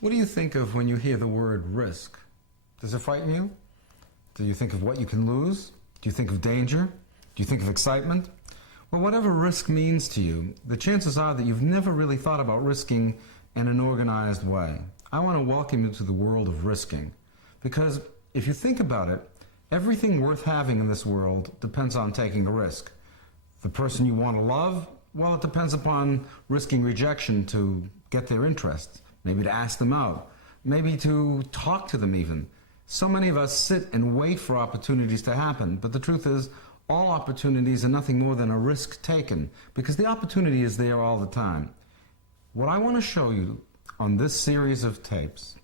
What do you think of when you hear the word risk? Does it frighten you? Do you think of what you can lose? Do you think of danger? Do you think of excitement? Well, whatever risk means to you, the chances are that you've never really thought about risking in an organized way. I want to welcome you to the world of risking, because if you think about it, everything worth having in this world depends on taking a risk. The person you want to love, well, it depends upon risking rejection to get their interest, maybe to ask them out, maybe to talk to them even. So many of us sit and wait for opportunities to happen, but the truth is, all opportunities are nothing more than a risk taken, because the opportunity is there all the time. What I want to show you on this series of tapes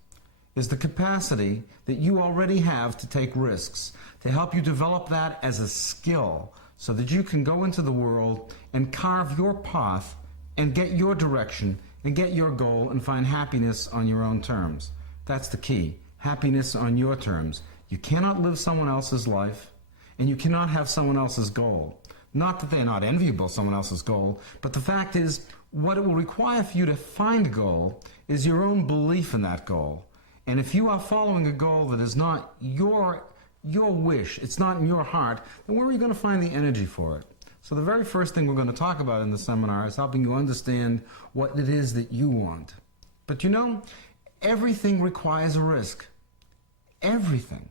is the capacity that you already have to take risks, to help you develop that as a skill so that you can go into the world and carve your path and get your direction and get your goal and find happiness on your own terms. That's the key. Happiness on your terms. You cannot live someone else's life, and you cannot have someone else's goal. Not that they're not enviable, someone else's goal, but the fact is, what it will require for you to find a goal is your own belief in that goal. And if you are following a goal that is not your wish, it's not in your heart, then where are you going to find the energy for it? So the very first thing we're going to talk about in the seminar is helping you understand what it is that you want. But you know, everything requires a risk. Everything.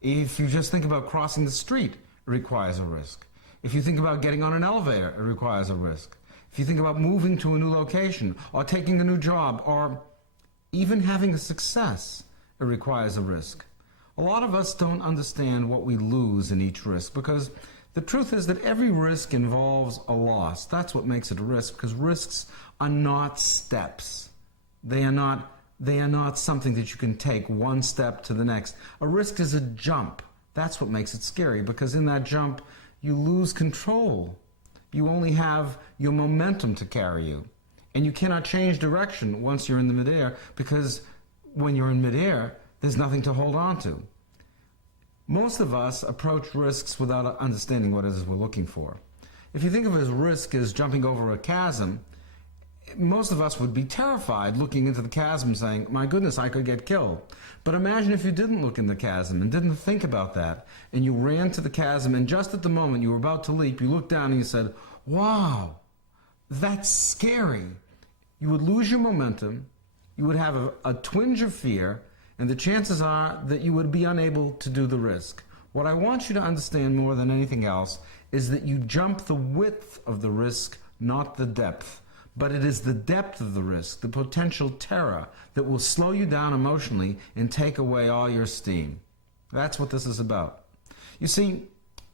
If you just think about crossing the street, it requires a risk. If you think about getting on an elevator, it requires a risk. If you think about moving to a new location, or taking a new job, or even having a success, it requires a risk. A lot of us don't understand what we lose in each risk, because the truth is that every risk involves a loss. That's what makes it a risk, because risks are not steps. They are not something that you can take one step to the next. A risk is a jump. That's what makes it scary, because in that jump, you lose control. You only have your momentum to carry you. And you cannot change direction once you're in the midair, because when you're in midair, there's nothing to hold on to. Most of us approach risks without understanding what it is we're looking for. If you think of risk as jumping over a chasm, most of us would be terrified looking into the chasm saying, my goodness, I could get killed. But imagine if you didn't look in the chasm and didn't think about that, and you ran to the chasm, and just at the moment you were about to leap, you looked down and you said, wow, that's scary. You would lose your momentum, you would have a twinge of fear, and the chances are that you would be unable to do the risk. What I want you to understand more than anything else is that you jump the width of the risk, not the depth. But it is the depth of the risk, the potential terror, that will slow you down emotionally and take away all your steam. That's what this is about. You see,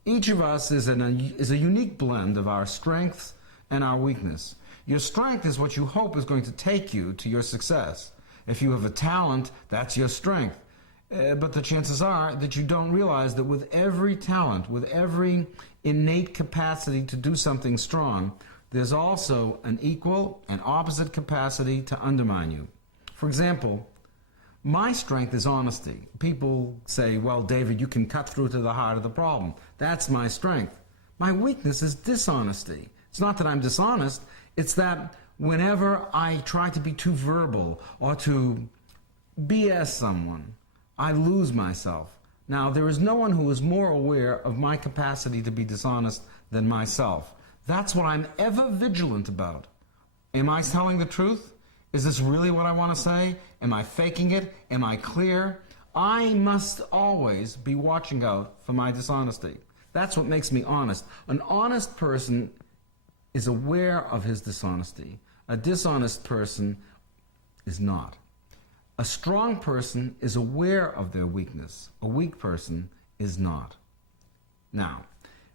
each of us is a unique blend of our strengths and our weakness. Your strength is what you hope is going to take you to your success. If you have a talent, that's your strength. But the chances are that you don't realize that with every talent, with every innate capacity to do something strong, there's also an equal and opposite capacity to undermine you. For example, my strength is honesty. People say, well, David, you can cut through to the heart of the problem. That's my strength. My weakness is dishonesty. It's not that I'm dishonest, it's that whenever I try to be too verbal or to BS someone, I lose myself. Now, there is no one who is more aware of my capacity to be dishonest than myself. That's what I'm ever vigilant about. Am I telling the truth? Is this really what I want to say? Am I faking it? Am I clear? I must always be watching out for my dishonesty. That's what makes me honest. An honest person is aware of his dishonesty. A dishonest person is not. A strong person is aware of their weakness. A weak person is not. Now,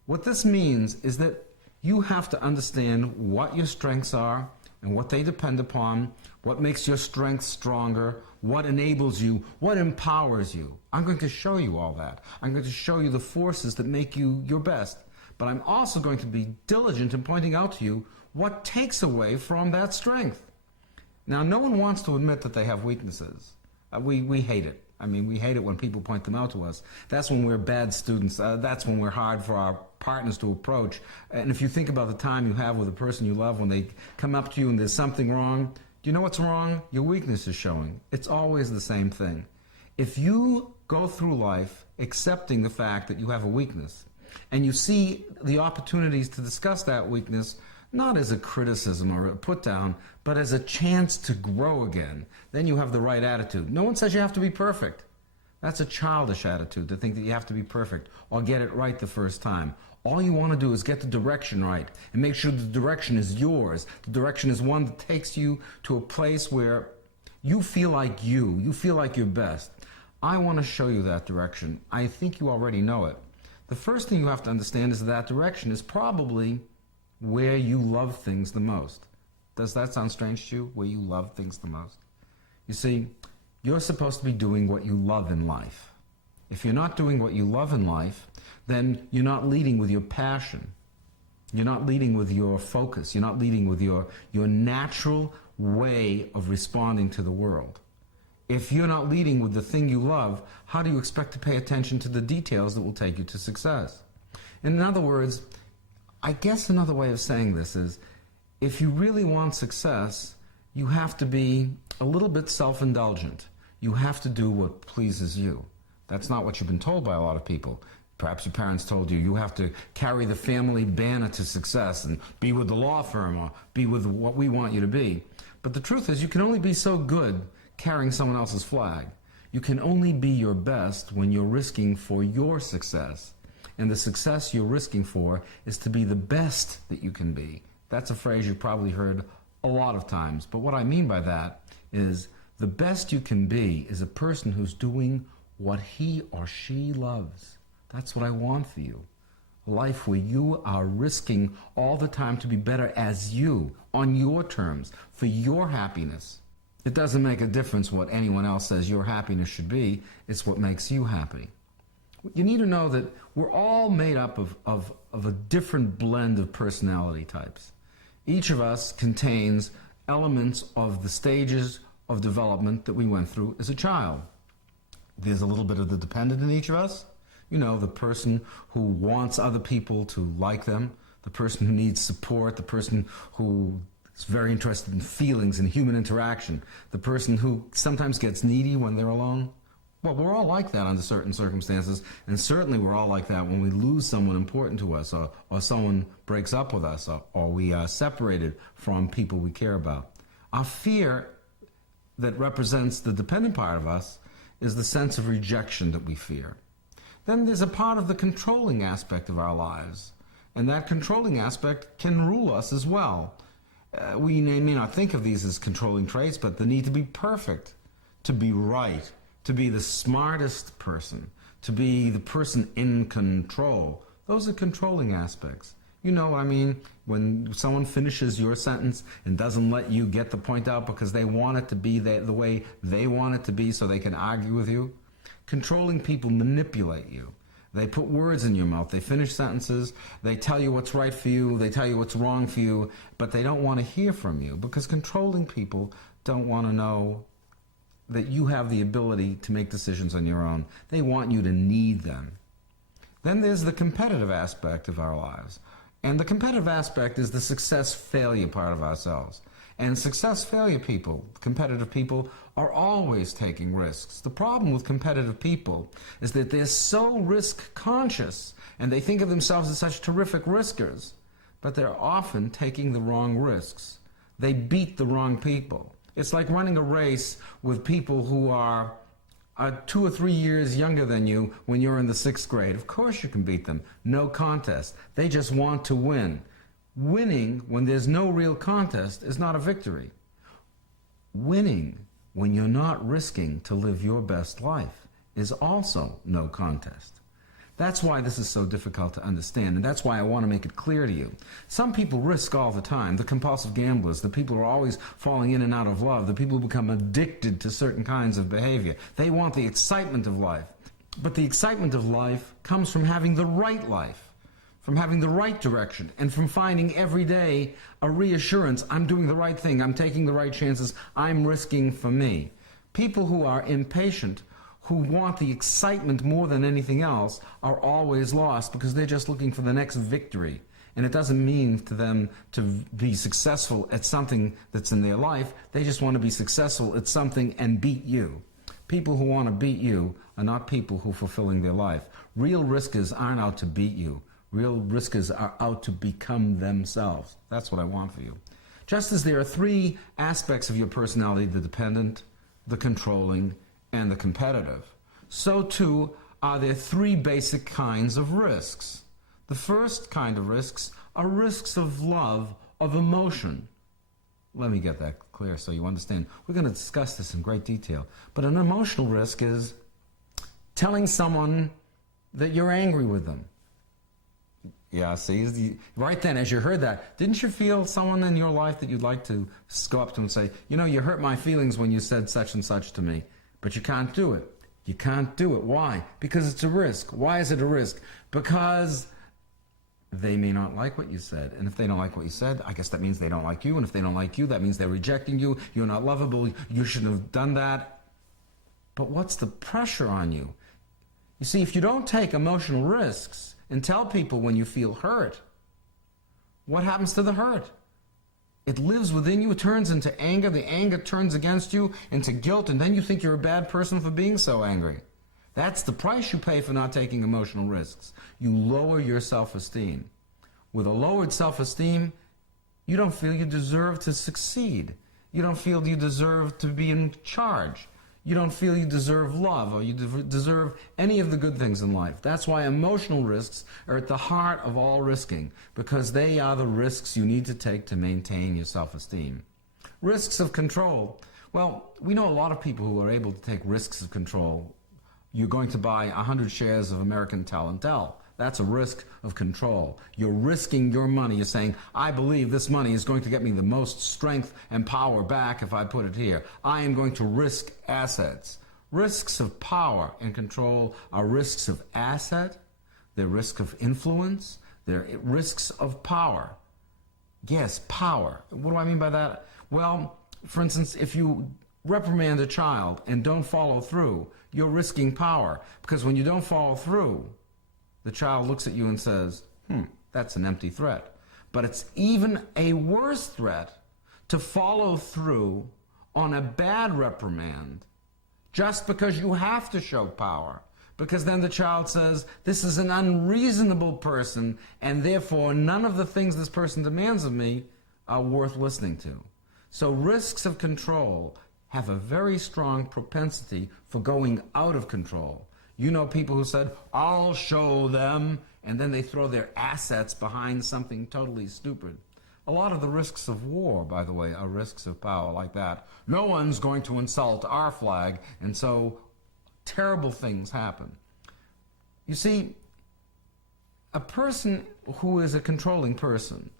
what this means is that you have to understand what your strengths are and what they depend upon, what makes your strength stronger, what enables you, what empowers you. I'm going to show you all that. I'm going to show you the forces that make you your best. But I'm also going to be diligent in pointing out to you what takes away from that strength. Now, no one wants to admit that they have weaknesses. We hate it. I mean, we hate it when people point them out to us. That's when we're bad students. That's when we're hard for our partners to approach. And if you think about the time you have with a person you love, when they come up to you and there's something wrong, Do you know what's wrong? Your weakness is showing. It's always the same thing. If you go through life accepting the fact that you have a weakness, and you see the opportunities to discuss that weakness not as a criticism or a put down, but as a chance to grow again, then you have the right attitude. No one says you have to be perfect. That's a childish attitude, to think that you have to be perfect or get it right the first time. All you want to do is get the direction right and make sure the direction is yours. The direction is one that takes you to a place where you feel like you feel like you're best. I want to show you that direction. I think you already know it. The first thing you have to understand is that direction is probably where you love things the most. Does that sound strange to you, where you love things the most? You see, you're supposed to be doing what you love in life. If you're not doing what you love in life, then you're not leading with your passion. You're not leading with your focus. You're not leading with your natural way of responding to the world. If you're not leading with the thing you love, how do you expect to pay attention to the details that will take you to success? In other words, I guess another way of saying this is, if you really want success, you have to be a little bit self-indulgent. You have to do what pleases you. That's not what you've been told by a lot of people. Perhaps your parents told you you have to carry the family banner to success and be with the law firm or be with what we want you to be. But the truth is, you can only be so good carrying someone else's flag. You can only be your best when you're risking for your success. And the success you're risking for is to be the best that you can be. That's a phrase you've probably heard a lot of times. But what I mean by that is the best you can be is a person who's doing what he or she loves. That's what I want for you. A life where you are risking all the time to be better as you, on your terms, for your happiness. It doesn't make a difference what anyone else says your happiness should be. It's what makes you happy. You need to know that we're all made up of a different blend of personality types. Each of us contains elements of the stages of development that we went through as a child. There's a little bit of the dependent in each of us. You know, the person who wants other people to like them, the person who needs support, the person who is very interested in feelings and human interaction, the person who sometimes gets needy when they're alone. Well, we're all like that under certain circumstances, and certainly we're all like that when we lose someone important to us, or someone breaks up with us, or we are separated from people we care about. Our fear that represents the dependent part of us is the sense of rejection that we fear. Then there's a part of the controlling aspect of our lives, and that controlling aspect can rule us as well. We may not think of these as controlling traits, but the need to be perfect, to be right, to be the smartest person, to be the person in control. Those are controlling aspects. You know what I mean? When someone finishes your sentence and doesn't let you get the point out because they want it to be the way they want it to be so they can argue with you. Controlling people manipulate you. They put words in your mouth. They finish sentences. They tell you what's right for you. They tell you what's wrong for you. But they don't want to hear from you because controlling people don't want to know that you have the ability to make decisions on your own. They want you to need them. Then there's the competitive aspect of our lives. And the competitive aspect is the success-failure part of ourselves. And success-failure people, competitive people, are always taking risks. The problem with competitive people is that they're so risk-conscious, and they think of themselves as such terrific riskers, but they're often taking the wrong risks. They beat the wrong people. It's like running a race with people who are 2 or 3 years younger than you when you're in the 6th grade. Of course you can beat them. No contest. They just want to win. Winning when there's no real contest is not a victory. Winning when you're not risking to live your best life is also no contest. That's why this is so difficult to understand, and that's why I want to make it clear to you. Some people risk all the time. The compulsive gamblers, the people who are always falling in and out of love, the people who become addicted to certain kinds of behavior. They want the excitement of life. But the excitement of life comes from having the right life, from having the right direction, and from finding every day a reassurance. I'm doing the right thing. I'm taking the right chances. I'm risking for me. People who are impatient, who want the excitement more than anything else, are always lost because they're just looking for the next victory. And it doesn't mean to them to be successful at something that's in their life. They just want to be successful at something and beat you. People who want to beat you are not people who are fulfilling their life. Real riskers aren't out to beat you. Real riskers are out to become themselves. That's what I want for you. Just as there are three aspects of your personality, the dependent, the controlling, and the competitive, so too are there three basic kinds of risks. The first kind of risks are risks of love, of emotion. Let me get that clear so you understand. We're going to discuss this in great detail. But an emotional risk is telling someone that you're angry with them. Yeah, see, right then, as you heard that, didn't you feel someone in your life that you'd like to go up to and say, you know, you hurt my feelings when you said such and such to me, but you can't do it. You can't do it. Why? Because it's a risk. Why is it a risk? Because they may not like what you said. And if they don't like what you said, I guess that means they don't like you. And if they don't like you, that means they're rejecting you. You're not lovable. You shouldn't have done that. But what's the pressure on you? You see, if you don't take emotional risks and tell people when you feel hurt, what happens to the hurt? It lives within you, it turns into anger, the anger turns against you into guilt, and then you think you're a bad person for being so angry. That's the price you pay for not taking emotional risks. You lower your self-esteem. With a lowered self-esteem, you don't feel you deserve to succeed. You don't feel you deserve to be in charge. You don't feel you deserve love or you deserve any of the good things in life. That's why emotional risks are at the heart of all risking, because they are the risks you need to take to maintain your self-esteem. Risks of control. Well, we know a lot of people who are able to take risks of control. You're going to buy 100 shares of American Talentel. That's a risk of control. You're risking your money. You're saying, I believe this money is going to get me the most strength and power back if I put it here. I am going to risk assets. Risks of power and control are risks of asset. They're risks of influence. They're risks of power. Yes, power. What do I mean by that? Well, for instance, if you reprimand a child and don't follow through, you're risking power. Because when you don't follow through, the child looks at you and says, that's an empty threat. But it's even a worse threat to follow through on a bad reprimand just because you have to show power. Because then the child says, this is an unreasonable person, and therefore none of the things this person demands of me are worth listening to. So risks of control have a very strong propensity for going out of control. You know people who said, I'll show them, and then they throw their assets behind something totally stupid. A lot of the risks of war, by the way, are risks of power like that. No one's going to insult our flag, and so terrible things happen. You see, a person who is a controlling person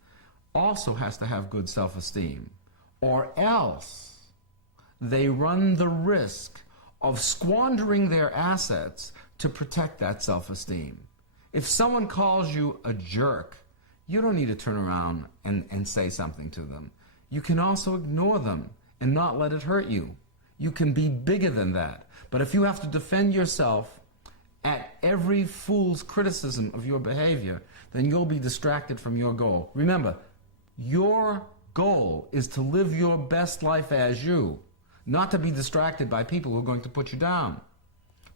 also has to have good self-esteem, or else they run the risk of squandering their assets to protect that self-esteem. If someone calls you a jerk, you don't need to turn around and say something to them. You can also ignore them and not let it hurt you. You can be bigger than that. But if you have to defend yourself at every fool's criticism of your behavior, then you'll be distracted from your goal. Remember, your goal is to live your best life as you, not to be distracted by people who are going to put you down.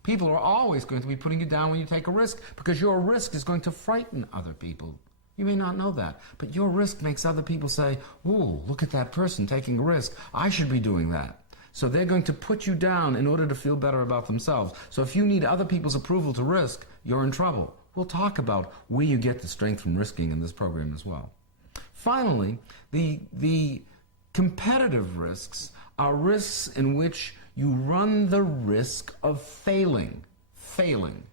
People are always going to be putting you down when you take a risk, because your risk is going to frighten other people. You may not know that, but your risk makes other people say, ooh, look at that person taking a risk. I should be doing that. So they're going to put you down in order to feel better about themselves. So if you need other people's approval to risk, you're in trouble. We'll talk about where you get the strength from risking in this program as well. Finally, the competitive risks are risks in which you run the risk of failing. Failing.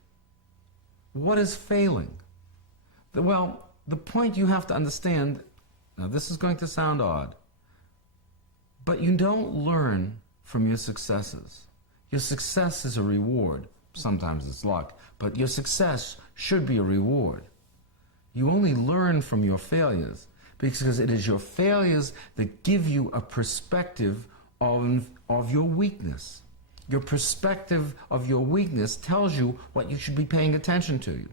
What is failing? Well, the point you have to understand, now this is going to sound odd, but you don't learn from your successes. Your success is a reward. Sometimes it's luck, but your success should be a reward. You only learn from your failures because it is your failures that give you a perspective of your weakness. Your perspective of your weakness tells you what you should be paying attention to.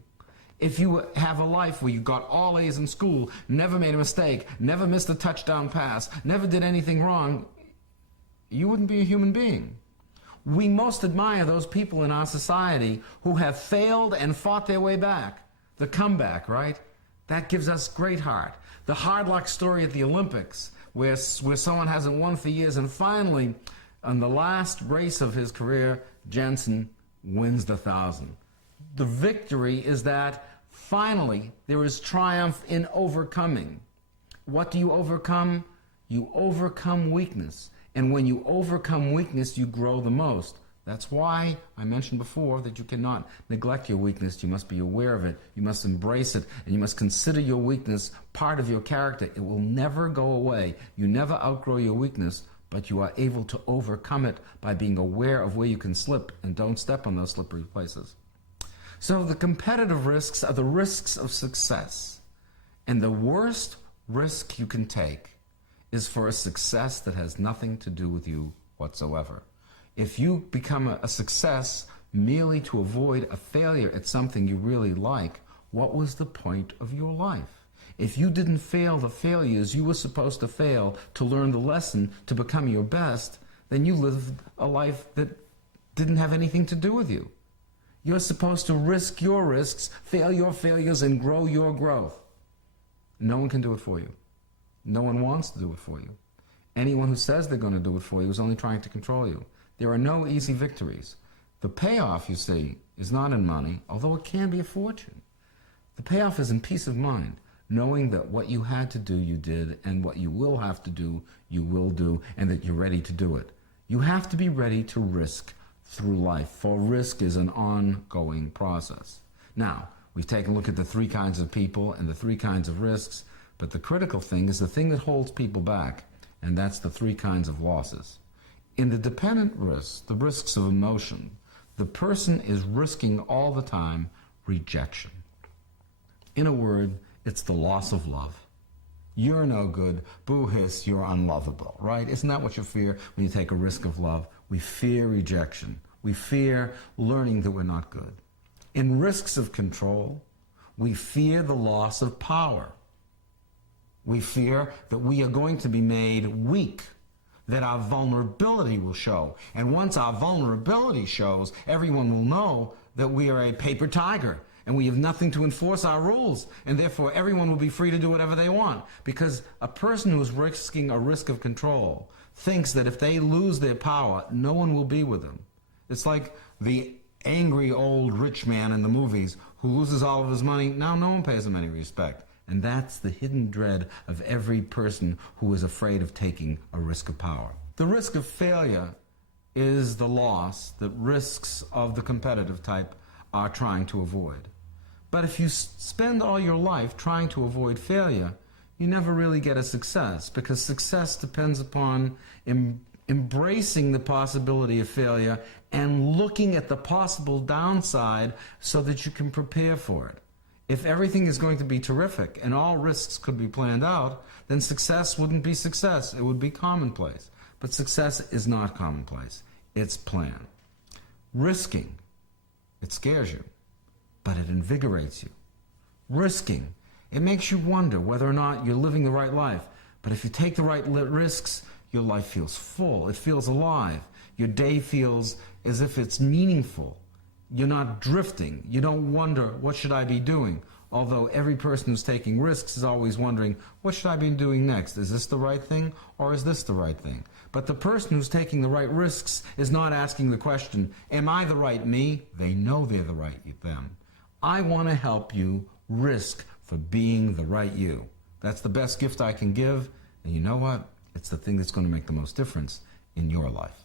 If you have a life where you got all A's in school, never made a mistake, never missed a touchdown pass, never did anything wrong, you wouldn't be a human being. We most admire those people in our society who have failed and fought their way back. The comeback, right? That gives us great heart. The hard luck story at the Olympics, where someone hasn't won for years, and finally, on the last race of his career, Jensen wins the 1,000. The victory is that finally there is triumph in overcoming. What do you overcome? You overcome weakness. And when you overcome weakness, you grow the most. That's why I mentioned before that you cannot neglect your weakness. You must be aware of it. You must embrace it. And you must consider your weakness part of your character. It will never go away. You never outgrow your weakness, but you are able to overcome it by being aware of where you can slip, and don't step on those slippery places. So the competitive risks are the risks of success. And the worst risk you can take is for a success that has nothing to do with you whatsoever. If you become a success merely to avoid a failure at something you really like, what was the point of your life? If you didn't fail the failures you were supposed to fail to learn the lesson to become your best, then you lived a life that didn't have anything to do with you. You're supposed to risk your risks, fail your failures, and grow your growth. No one can do it for you. No one wants to do it for you. Anyone who says they're going to do it for you is only trying to control you. There are no easy victories. The payoff, you see, is not in money, although it can be a fortune. The payoff is in peace of mind, knowing that what you had to do, you did, and what you will have to do, you will do, and that you're ready to do it. You have to be ready to risk through life, for risk is an ongoing process. Now, we've taken a look at the 3 kinds of people and the 3 kinds of risks, but the critical thing is the thing that holds people back, and that's the 3 kinds of losses. In the dependent risks, the risks of emotion, the person is risking all the time rejection. In a word, it's the loss of love. You're no good, boo hiss, you're unlovable, right? Isn't that what you fear when you take a risk of love? We fear rejection. We fear learning that we're not good. In risks of control, we fear the loss of power. We fear that we are going to be made weak, that our vulnerability will show. And once our vulnerability shows, everyone will know that we are a paper tiger and we have nothing to enforce our rules, and therefore everyone will be free to do whatever they want. Because a person who is risking a risk of control thinks that if they lose their power, no one will be with them. It's like the angry old rich man in the movies who loses all of his money. Now no one pays him any respect. And that's the hidden dread of every person who is afraid of taking a risk of power. The risk of failure is the loss that risks of the competitive type are trying to avoid. But if you spend all your life trying to avoid failure, you never really get a success, because success depends upon embracing the possibility of failure and looking at the possible downside so that you can prepare for it. If everything is going to be terrific and all risks could be planned out, then success wouldn't be success. It would be commonplace. But success is not commonplace. It's planned. Risking, it scares you, but it invigorates you. Risking, it makes you wonder whether or not you're living the right life. But if you take the right risks, your life feels full. It feels alive. Your day feels as if it's meaningful. You're not drifting. You don't wonder, what should I be doing? Although every person who's taking risks is always wondering, what should I be doing next? Is this the right thing, or is this the right thing? But the person who's taking the right risks is not asking the question, am I the right me? They know they're the right them. I want to help you risk for being the right you. That's the best gift I can give, and you know what? It's the thing that's going to make the most difference in your life.